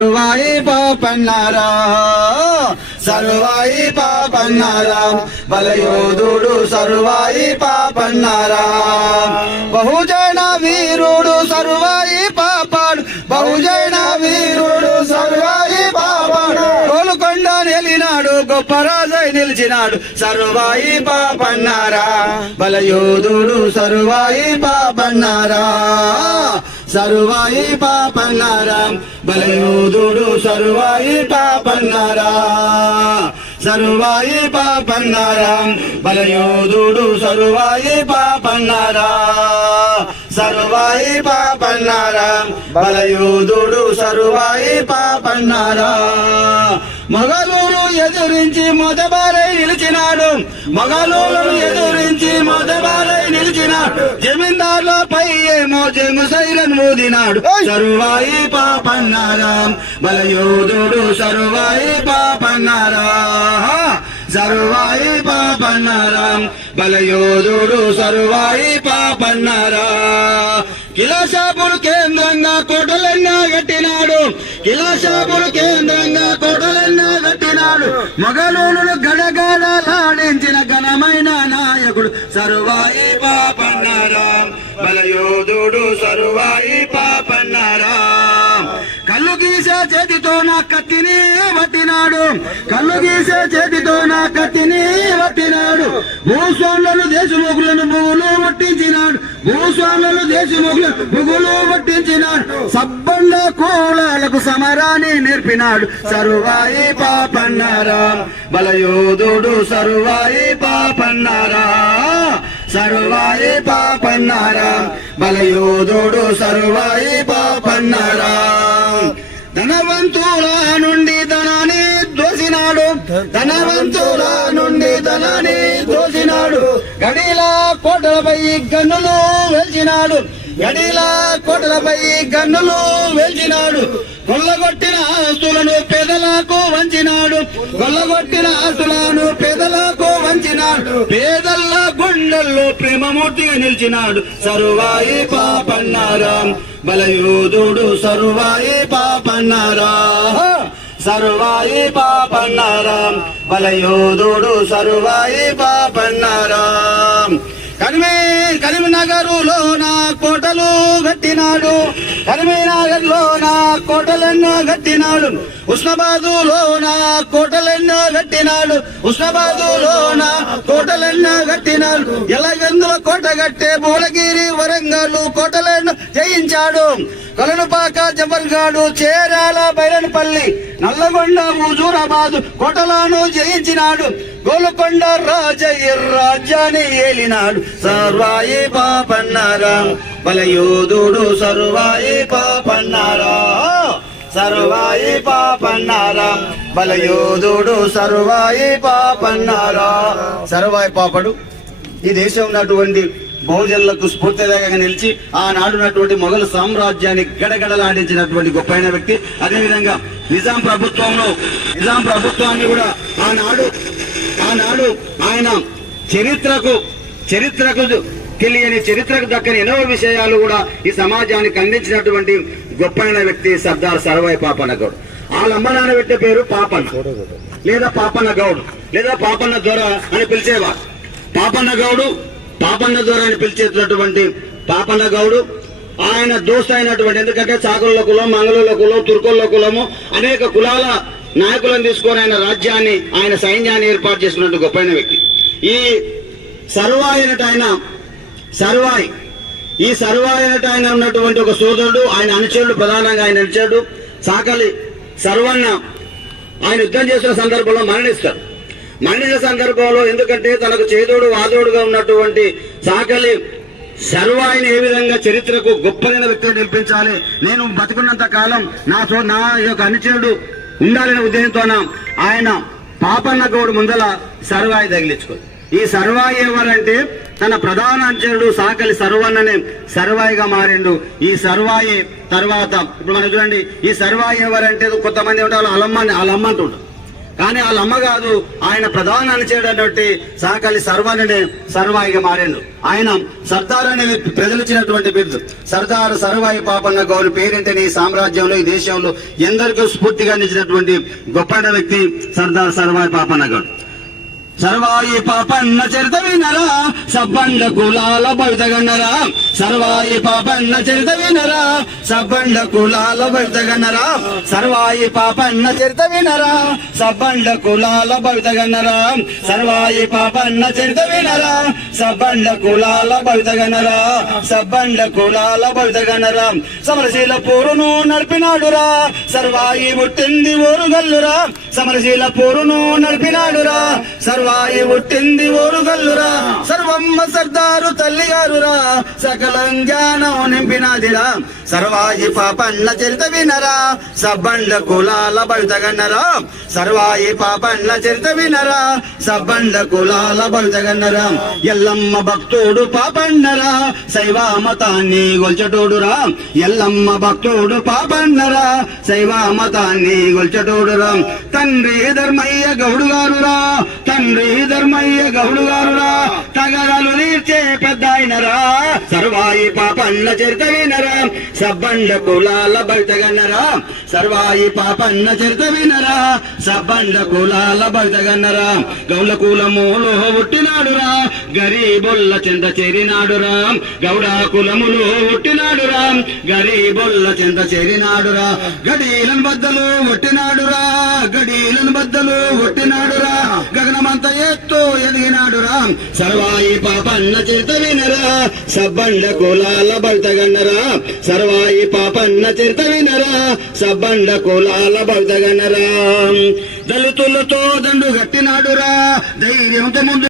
సర్వాయి పాపన్నారా సర్వాయి పాపన్నారా బలయోధుడు సర్వాయి పాపన్నారా. బహుజన వీరుడు సర్వాయి పాపాడు బహుజన వీరుడు గొప్ప రాజై నిలిచినాడు. సర్వాయి పాపన్నారా. బలయోధుడు సర్వాయి పాపన్నారా. సర్వాయి పాపన్నారా. బలయోధుడు సర్వాయి పాపన్నారా. సర్వాయి పాపన్నారా. బలయోధుడు సర్వాయి పాపన్నారా. సర్వాయి పాపన్నారా. బలయోధుడు సర్వాయి పాపన్నారా. మొగలూరు ఎదురించి మొదబారై నిలిచినాడు. మొగలూరు ఎదురించి మొదబారై నిలిచినాడు. జమీందార్ల పై ఏమో జము సైరన్ మోదినాడు సర్వాయి పాపన్నారా. బలయోధుడు సర్వాయి పాపన్నారా సర్వాయి పాపన్నారా. బలయోధుడు సర్వాయి పాపన్నారా. కిలాషాపురు కేంద్రంగా కోటలెన్నో కట్టినాడు కిలాషాపురు కేంద్రంగా కోటలెన్నో కట్టినాడు గడగడలాడించిన ఘనమైన నాయకుడు సర్వాయి పాపన్నారాం. బలయోధుడు సర్వాయి పాపన్నారాం. కళ్ళు గీసే చేతితో నా కత్తిని వట్టినాడు కళ్ళు గీసే చేతితో నా కత్తిని వట్టినాడు భూస్వాములను దేశముఖులను భూములు పట్టించినాడు. భూస్వాములను దేశముఖులను బుగులు సబ్బ సబ్బండ కోళాలకు సమరాన్ని నేర్పినాడు. సరువాయి పాపన్నారా. బలయోధుడు సరువాయి పాపన్నారా. సరువాయి పాపన్నారా. బలయోధుడు సరువాయి పాపన్నారా. ధనవంతుల నుండి ధనాన్ని దోసినాడు. ధనవంతుల నుండి ధనాన్ని దోసినాడు గడిలా కోటలపై గన్నులు వెల్చినాడు. గడిలా కోటలపై గన్నులు వెలిచినాడు. కొల్లగొట్టిన ఆస్తులను పేదలకు వంచినాడు. కొల్లగొట్టిన ఆస్తులను పేదలకు వంచినాడు. పేదల గుండెల్లో ప్రేమమూర్తిగా నిలిచినాడు. సరువాయి పాపన్నారాం. బలయోధుడు సరువాయి పాపన్నారా. సర్వాయి పాపన్నారాం. బలయోధుడు సర్వాయి పాపన్నారా. కరిమే కరీంనగరులో నా కోటలు కట్టినాడు కరీంనగర్లో నా కోటలెన్నో కట్టినాడు ఉస్నాబాదులో నా కోటలెన్నో కట్టినాడు ఉస్నాబాదులో నా కోటలెన్నో కట్టినాడు ఎలగందుల కోట కట్టే భువనగిరి వరంగల్ కోటలెన్నో జయించాడు. కొలనుపాక జబర్గాడు చేరాల బైరన్పల్లి నల్లగొండ హుజూరాబాదు కోటలాను జయించినాడు. గోలుకొండ రాజయ్య రాజ్యాన్ని ఏలినాడు. సర్వాయి పాపన్నారా బలయోధుడు సర్వాయి పాపన్నారా. సర్వాయి పాపన్నారా బలయోధుడు సర్వాయి పాపన్నారా. సర్వాయి పాపడు ఈ దేశం ఉన్నటువంటి బహుజనులకు స్ఫూర్తిదాయకంగా నిలిచి ఆనాడున్నటువంటి మొఘలు సామ్రాజ్యాన్ని గడగడలాడించినటువంటి గొప్పైన వ్యక్తి. అదేవిధంగా నిజాం ప్రభుత్వంలో నిజాం ప్రభుత్వాన్ని కూడా ఆనాడు ఆనాడు ఆయన చరిత్రకు చరిత్రకు తెలియని చరిత్రకు దక్కని ఎన్నో విషయాలు కూడా ఈ సమాజానికి అందించినటువంటి గొప్పైన వ్యక్తి సర్దార్ సర్వాయి పాపన్న గౌడ్. వాళ్ళ అమ్మ నాన్న పెట్టే పేరు పాపన్న. లేదా పాపన్న గౌడ్. లేదా పాపన్న దొర అని పిలిచేవారు. పాపన్న గౌడు పాపన్న దొర అని పిలిచేటటువంటి పాపన్న గౌడు. ఆయన దోస్త్ అయినటువంటి ఎందుకంటే సాగుల కులం మంగళూల కులం తుర్కోళ్ళ కులము అనేక కులాల నాయకులను తీసుకొని ఆయన రాజ్యాన్ని ఆయన సైన్యాన్ని ఏర్పాటు చేసుకున్నట్టు గొప్పైన వ్యక్తి. ఈ సర్వాయి ఆయన సర్వాయి. ఈ సర్వాయి ఆయన ఉన్నటువంటి ఒక సోదరుడు ఆయన అనుచరుడు ప్రధానంగా ఆయన నిలిచాడు సాకలి సర్వన్న ఆయన యుద్ధం చేసిన సందర్భంలో మరణిస్తారు మరణించిన సందర్భంలో ఎందుకంటే తనకు చేదోడు వాదోడుగా ఉన్నటువంటి సాకలి సర్వాయిని ఏ విధంగా చరిత్రకు గొప్పదైన వ్యక్తిగా నిలిపించాలి? నేను బతుకున్నంత కాలం నా సో నా యొక్క అనుచరుడు ఉండాలనే ఉద్దేశంతోన ఆయన పాపన్న గౌడు ముందల సర్వాయి తగిలించుకోదు. ఈ సర్వాయి ఎవరంటే తన ప్రధాన అనుచరుడు సాకలి సర్వన్ననే సర్వాయిగా మారిండు. ఈ సర్వాయి తర్వాత ఇప్పుడు మనం చూడండి ఈ సర్వాయి ఎవరంటే కొంతమంది ఉంటారు అలమ్మ అలమ్మ అంటుంటారు. కానీ వాళ్ళ అమ్మ కాదు ఆయన ప్రధానాన్ని చేయడానికి సాకలి సర్వాన్ని సర్వాయిగా మారిండు. ఆయన సర్దార్ అనేది ప్రజలు ఇచ్చినటువంటి బిరుదు. సర్దార్ సర్వాయి పాపన్న గౌరవ పేరింటిని ఈ సామ్రాజ్యంలో ఈ దేశంలో ఎందరికీ స్ఫూర్తిగా నిలిచినటువంటి గొప్ప వ్యక్తి సర్దార్ సర్వాయి పాపన్న గౌడ్ సర్వాయి పాపన్న చరిత వినరా సబ్బండ కులాల భవితగన్నరా సర్వాయి పాపన్న చరిత వినరా సబ్బండ కులాల భవితగన్నరా సర్వాయి పాపన్న చరిత వినరా సబ్బండ కులాల భవితగన్నరా సర్వాయి పాపన్న చరిత వినరా సబ్బండ కులాల భవితగన్నరా సబ్బండ కులాల భవితగన్నరా సమరశీల పోరును నడిపినాడురా సర్వాయి పుట్టింది ఓరుగల్లురా. సమరశీల పోరును నడిపినాడురా సర్వ వాయి పుట్టింది ఓరుగల్లురా సర్వమ్మ సర్దారు తల్లి గారురా సకలం జ్ఞానం నింపినాదిరా. సర్వాయి పాపండ్ల చరిత వినరా. సబ్బండ కులాల భవితగన్నరా సర్వాయి పాపండ్ల చరిత వినరా. సబ్బండ కులాల భవితగన్నరా ఎల్లమ్మ భక్తుడు పాపన్నరా. శైవ మతాన్ని గొల్చటోడురా. ఎల్లమ్మ భక్తుడు పాపన్నరా. శైవ మతాన్ని గొల్చటోడురా. తండ్రి ధర్మయ్య గౌడు గారురా. తండ్రి ధర్మయ్య గౌడు గారురా తగరాలు తీర్చే పెద్ద ఆయనరా సర్వాయి పాపన్న చరిత వినరా సబ్బండ కులాల బయటగన్నరా సర్వాయి పాపన్న చరిత వినరా సబ్బండ కులాల బయటగన్నరా గౌల కులములో పుట్టినాడురా గరీబొల్ల చెంత చేరినాడురా. గౌడ కులములో పుట్టినాడురా గరీబొల్ల చెంత చేరినాడురా. గడీలను బద్దలు ఒట్టినాడురా గడీలను బద్దలు ఒట్టినాడురా. గగనమంత ఎత్తు ఎదిగినాడురా సర్వాయి పాపన్న చేత వినరా. సబ్బండ కులాల బల్తగన్నరా సర్వాయి పాపన్న చేత వినరా. సబ్బండ కులాల బల్తగన్నరా దళితులతో దండు గట్టినాడురా ధైర్యంతో ముందు